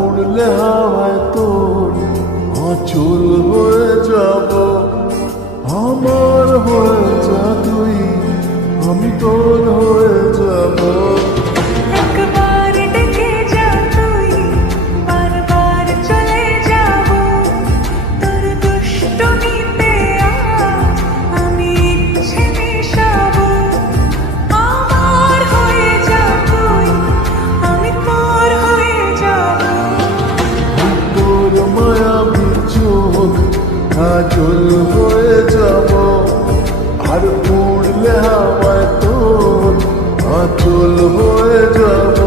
উড়লে হাওয়ায় তোর আঁচল হয়ে যাব। আমার হয়ে যা তুই, আমি তোর হয়ে যাব। একবার ডেকে যা তুই, বারবার চলে যাব। তোর দুষ্টুমিতে আজ আমি ইচ্ছে মেশাবো। আমার হয়ে যা তুই, আমি তোর হয়ে যাব। তোর মায়াবী চোখ কাজল হয়ে যাব। আর উড়লে হাওয়ায় তোর আঁচল হয়ে যাব।